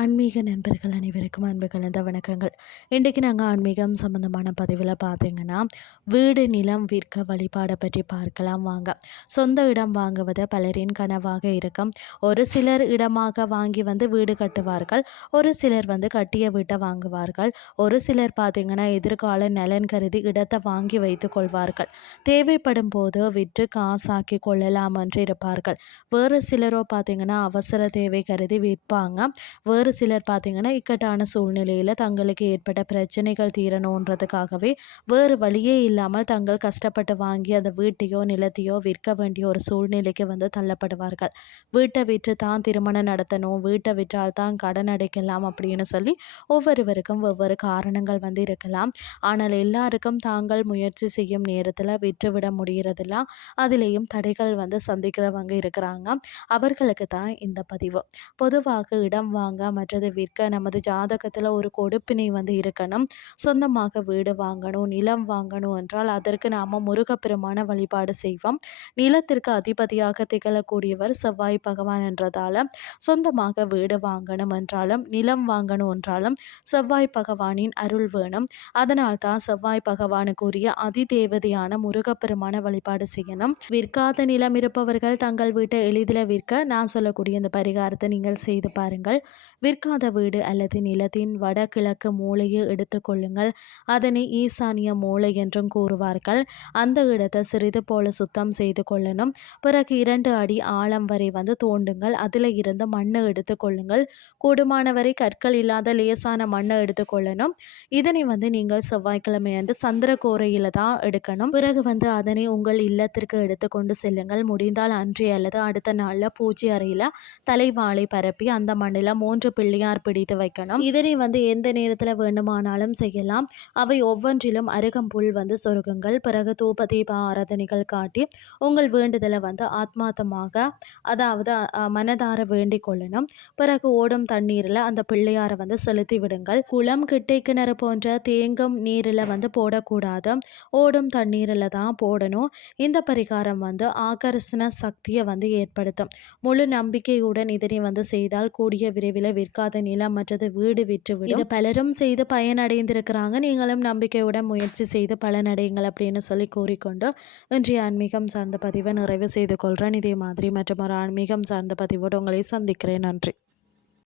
ஆன்மீக நண்பர்கள் அனைவருக்கும் அன்பு கலந்த வணக்கங்கள். இன்றைக்கு நாங்கள் ஆன்மீகம் சம்மந்தமான பதிவில் பார்த்தீங்கன்னா வீடு நிலம் விற்க வழிபாடை பற்றி பார்க்கலாம் வாங்க. சொந்த இடம் வாங்குவது பலரின் கனவாக இருக்கும். ஒரு சிலர் இடமாக வாங்கி வந்து வீடு கட்டுவார்கள். ஒரு சிலர் வந்து கட்டிய வீட்டை வாங்குவார்கள். ஒரு சிலர் பார்த்தீங்கன்னா எதிர்கால நலன் கருதி இடத்தை வாங்கி வைத்து கொள்வார்கள். தேவைப்படும் போது விற்று காசாக்கி கொள்ளலாம் என்று இருப்பார்கள். வேறு சிலரோ பார்த்தீங்கன்னா அவசர தேவை கருதி விற்பாங்க. வேறு சிலர் பார்த்திங்கன்னா இக்கட்டான சூழ்நிலையில் தங்களுக்கு ஏற்பட்ட பிரச்சனைகள் தீரணுன்றதுக்காகவே வேறு வழியே இல்லாமல் தங்கள் கஷ்டப்பட்டு வாங்கி அந்த வீட்டையோ நிலத்தையோ விற்க வேண்டிய ஒரு சூழ்நிலைக்கு வந்து தள்ளப்படுவார்கள். வீட்டை விற்று தான் திருமணம் நடத்தணும் வீட்டை விற்றால் தான் கடன் அடைக்கலாம் அப்படின்னு சொல்லி ஒவ்வொருவருக்கும் ஒவ்வொரு காரணங்கள் வந்து இருக்கலாம். ஆனால் எல்லாருக்கும் தாங்கள் முயற்சி செய்யும் நேரத்தில் விற்றுவிட முடிகிறதில்ல அதிலேயும் தடைகள் வந்து சந்திக்கிறவங்க இருக்கிறாங்க. அவர்களுக்கு தான் இந்த பதிவு. பொதுவாக இடம் வாங்க மற்றது விற்க நமது ஜாதகத்தில் ஒரு கொடுப்பினை வந்து இருக்கணும். சொந்தமாக வீடு வாங்கணும் நிலம் வாங்கணும் என்றால் அதற்கு நாம் முருகப்பெருமான வழிபாடு செய்வோம். நிலத்திற்கு அதிபதியாக திகழக்கூடியவர் செவ்வாய் பகவான் என்றதால் சொந்தமாக வீடு வாங்கணும் என்றாலும் நிலம் வாங்கணும் என்றாலும் செவ்வாய் பகவானின் அருள் வேணும். அதனால் தான் செவ்வாய் பகவானுக்குரிய அதிதேவதையான முருகப்பெருமான வழிபாடு செய்யணும். விற்காத நிலம் இருப்பவர்கள் தங்கள் வீட்டை எளிதில் விற்க நான் சொல்லக்கூடிய இந்த பரிகாரத்தை நீங்கள் செய்து பாருங்கள். விற்காத வீடு அல்லது நிலத்தின் வடகிழக்கு மூளையை எடுத்துக்கொள்ளுங்கள் அதனை ஈசானிய மூளை என்றும் கூறுவார்கள். அந்த இடத்தை சிறிது போல சுத்தம் செய்து கொள்ளணும். பிறகு இரண்டு அடி ஆழம் வரை வந்து தோண்டுங்கள். அதில் இருந்து மண்ணை எடுத்துக்கொள்ளுங்கள் கூடுமானவரை கற்கள் இல்லாத லேசான மண்ணை எடுத்துக்கொள்ளணும் இதனை வந்து நீங்கள் செவ்வாய்க்கிழமை அன்று சந்திரகோரையில் தான் எடுக்கணும். பிறகு வந்து அதனை உங்கள் இல்லத்திற்கு எடுத்துக்கொண்டு செல்லுங்கள். முடிந்தால் அன்றைய அல்லது அடுத்த நாளில் பூஜை அறையில் தலைவாளை பரப்பி அந்த மண்ணில் மூன்று பிள்ளையார் பிடித்து வைக்கணும். இதனை வந்து எந்த நேரத்தில் வேண்டுமானாலும் செய்யலாம். அவை ஒவ்வொன்றிலும் அருகம்புல் வந்து சொருகுங்கள். பிறகு தூப தீப ஆராதனைகள் காட்டி உங்கள் வேண்டுதலை வந்து ஆத்மார்த்தமாக அதாவது மனதார வேண்டிக் கொள்ளணும். பிறகு ஓடும் தண்ணீரில் அந்த பிள்ளையாரை வந்து செலுத்தி விடுங்கள். குளம் கிட்டை கிணறு போன்ற தேங்கும் நீரில் வந்து போடக்கூடாது. ஓடும் தண்ணீரில் தான் போடணும். இந்த பரிகாரம் வந்து ஆகர்ஷண சக்தியை வந்து ஏற்படுத்தும். முழு நம்பிக்கையுடன் இதனை வந்து செய்தால் கூடிய விரைவில் நிற்காத நிலம் மற்றது வீடு விற்றுவிடும் இது பலரும் செய்து பயனடைந்திருக்கிறாங்க. நீங்களும் நம்பிக்கையுடன் முயற்சி செய்து பலனடையுங்கள் அப்படின்னு சொல்லி கூறிக்கொண்டு இன்றைய ஆன்மீகம் சார்ந்த பதிவை நிறைவு செய்து கொள்கிறேன் இதே மாதிரி மற்றும் ஒரு ஆன்மீகம் சார்ந்த பதிவோடு உங்களை சந்திக்கிறேன். நன்றி.